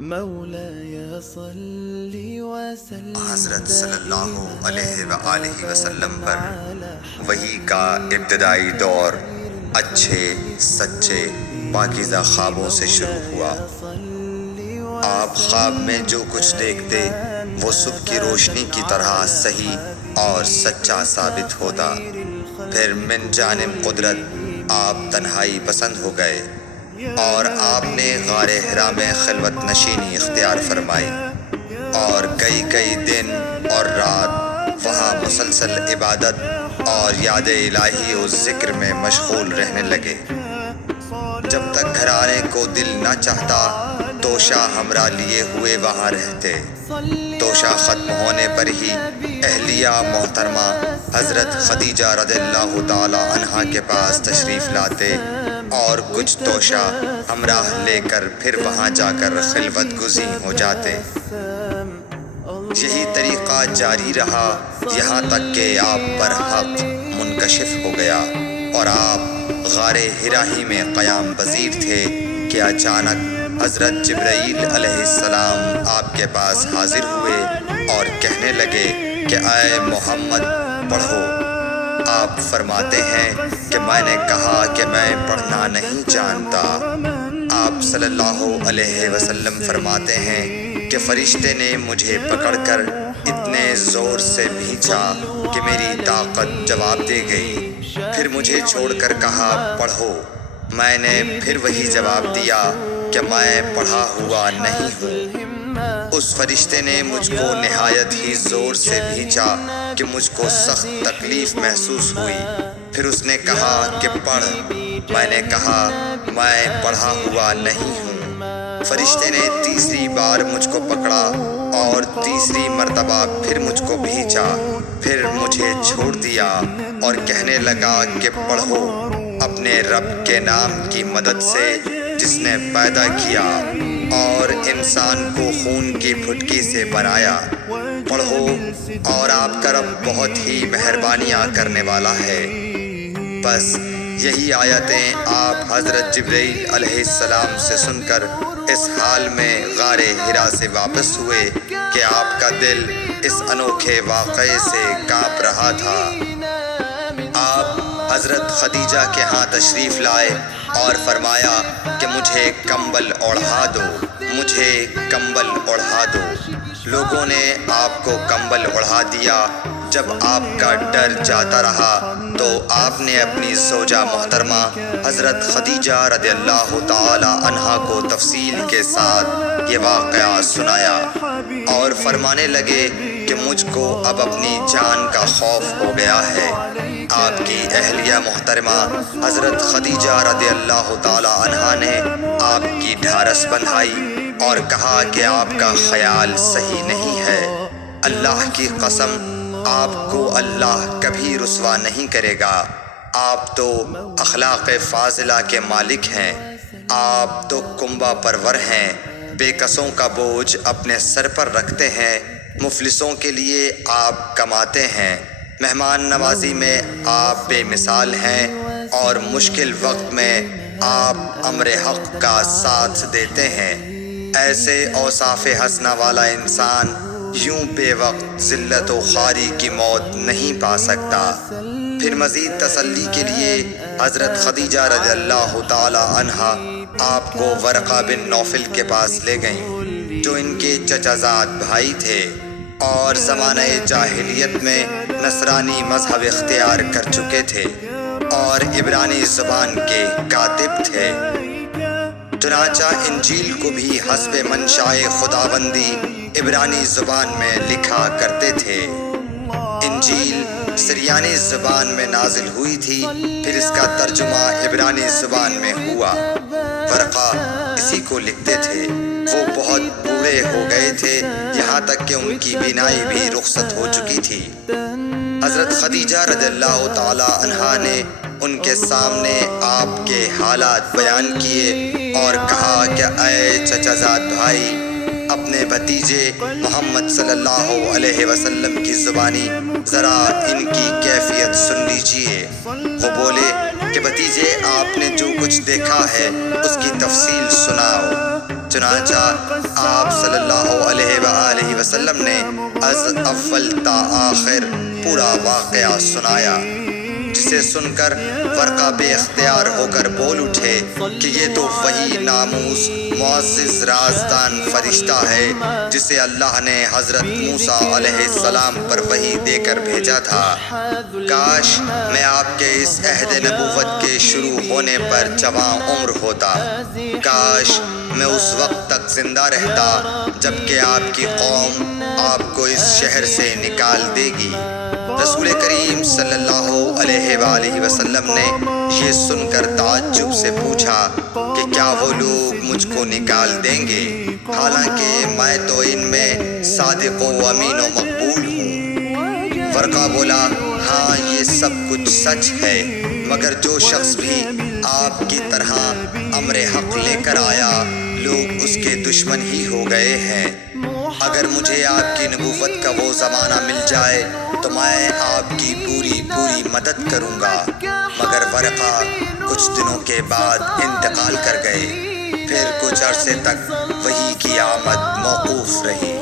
مولاي صل وسلم حضرت صلی اللہ علیہ وآلہ وسلم پر وحی کا ابتدائی دور اچھے سچے پاکیزہ خوابوں سے شروع ہوا۔ آپ خواب میں جو کچھ دیکھتے وہ صبح کی روشنی کی طرح صحیح اور سچا ثابت ہوتا۔ پھر من جانب قدرت آپ تنہائی پسند ہو گئے اور آپ نے غار حرا میں خلوت نشینی اختیار فرمائی اور کئی دن اور رات وہاں مسلسل عبادت اور یاد الہی و ذکر میں مشغول رہنے لگے۔ جب تک گھر آنے کو دل نہ چاہتا توشہ ہمراہ لیے ہوئے وہاں رہتے۔ توشہ ختم ہونے پر ہی اہلیہ محترمہ حضرت خدیجہ رضی اللہ تعالی عنہا کے پاس تشریف لاتے اور کچھ توشہ ہمراہ لے کر پھر وہاں جا کر خلوت گزین ہو جاتے۔ یہی طریقہ جاری رہا یہاں تک کہ آپ پر حق منکشف ہو گیا اور آپ غار حرا ہی میں قیام پذیر تھے کہ اچانک حضرت جبرائیل علیہ السلام آپ کے پاس حاضر ہوئے اور کہنے لگے کہ اے محمد پڑھو۔ آپ فرماتے ہیں کہ میں نے کہا کہ میں پڑھنا نہیں جانتا۔ آپ صلی اللہ علیہ وسلم فرماتے ہیں کہ فرشتے نے مجھے پکڑ کر اتنے زور سے بھینچا کہ میری طاقت جواب دے گئی۔ پھر مجھے چھوڑ کر کہا پڑھو۔ میں نے پھر وہی جواب دیا کہ میں پڑھا ہوا نہیں ہوں۔ اس فرشتے نے مجھ کو نہایت ہی زور سے بھینچا کہ مجھ کو سخت تکلیف محسوس ہوئی۔ پھر اس نے کہا کہ پڑھ۔ میں نے کہا میں پڑھا ہوا نہیں ہوں۔ فرشتے نے تیسری بار مجھ کو پکڑا اور تیسری مرتبہ پھر مجھ کو بھینچا، پھر مجھے چھوڑ دیا اور کہنے لگا کہ پڑھو اپنے رب کے نام کی مدد سے جس نے پیدا کیا اور انسان کو خون کی پھٹکی سے بنایا۔ پڑھو اور آپ کا رب بہت ہی مہربانیاں کرنے والا ہے۔ بس یہی آیتیں آپ حضرت جبرائیل علیہ السلام سے سن کر اس حال میں غار حرا سے واپس ہوئے کہ آپ کا دل اس انوکھے واقعے سے کانپ رہا تھا۔ آپ حضرت خدیجہ کے ہاں تشریف لائے اور فرمایا کہ مجھے کمبل اوڑھا دو، مجھے کمبل اوڑھا دو۔ لوگوں نے آپ کو کمبل اوڑھا دیا۔ جب آپ کا ڈر جاتا رہا تو آپ نے اپنی زوجہ محترمہ حضرت خدیجہ رضی اللہ تعالی عنہا کو تفصیل کے ساتھ یہ واقعہ سنایا اور فرمانے لگے کہ مجھ کو اب اپنی جان کا خوف ہو گیا ہے۔ آپ کی اہلیہ محترمہ حضرت خدیجہ رضی اللہ تعالی عنہا نے آپ کی ڈھارس بندھائی اور کہا کہ آپ کا خیال صحیح نہیں ہے۔ اللہ کی قسم آپ کو اللہ کبھی رسوا نہیں کرے گا۔ آپ تو اخلاق فاضلہ کے مالک ہیں، آپ تو کنبہ پرور ہیں، بے کسوں کا بوجھ اپنے سر پر رکھتے ہیں، مفلسوں کے لیے آپ کماتے ہیں، مہمان نوازی میں آپ بے مثال ہیں اور مشکل وقت میں آپ امر حق کا ساتھ دیتے ہیں۔ ایسے اوصاف حسنہ والا انسان یوں بے وقت ذلت و خواری کی موت نہیں پا سکتا۔ پھر مزید تسلی کے لیے حضرت خدیجہ رضی اللہ تعالی عنہا آپ کو ورقہ بن نوفل کے پاس لے گئیں جو ان کے چچا زاد بھائی تھے اور زمانہ جاہلیت میں نصرانی مذہب اختیار کر چکے تھے اور عبرانی زبان کے کاتب تھے۔ چنانچہ انجیل کو بھی حسب منشائے خداوندی عبرانی زبان میں لکھا کرتے تھے۔ انجیل سریانی زبان میں نازل ہوئی تھی، پھر اس کا ترجمہ عبرانی زبان میں ہوا۔ ورقہ اسی کو لکھتے تھے۔ وہ بہت بوڑھے ہو گئے تھے، یہاں تک کہ ان کی بینائی بھی رخصت ہو چکی تھی۔ حضرت خدیجہ رضی اللہ تعالی عنہا نے ان کے سامنے آپ کے حالات بیان کیے اور کہا کہ اے چچا زاد بھائی، اپنے بھتیجے محمد صلی اللہ علیہ وسلم کی زبانی ذرا ان کی کیفیت سن لیجئے۔ وہ بولے کہ بھتیجے آپ نے جو کچھ دیکھا ہے اس کی تفصیل سناؤ۔ چنانچہ آپ صلی اللہ علیہ وآلہ وسلم نے از اول تا آخر پورا واقعہ سنایا، جسے سن کر ورقہ بے اختیار ہو کر بول اٹھے کہ یہ تو وہی ناموس معزز رازدان فرشتہ ہے جسے اللہ نے حضرت موسیٰ علیہ السلام پر وحی دے کر بھیجا تھا۔ کاش میں آپ کے اس عہد نبوت کے شروع ہونے پر جواں عمر ہوتا، کاش میں اس وقت تک زندہ رہتا جب کہ آپ کی قوم آپ کو اس شہر سے نکال دے گی۔ رسول کریم صلی اللہ علیہ وآلہ وسلم نے یہ سن کر تعجب سے پوچھا کہ کیا وہ لوگ مجھ کو نکال دیں گے، حالانکہ میں تو ان میں صادق و امین و مقبول ہوں۔ ورقہ بولا، ہاں یہ سب کچھ سچ ہے، مگر جو شخص بھی آپ کی طرح امر حق لے کر آیا لوگ اس کے دشمن ہی ہو گئے ہیں۔ اگر مجھے آپ کی نبوت کا وہ زمانہ مل جائے تو میں آپ کی پوری مدد کروں گا، مگر ورقہ کچھ دنوں کے بعد انتقال کر گئے، پھر کچھ عرصے تک وحی کی آمد موقوف رہی۔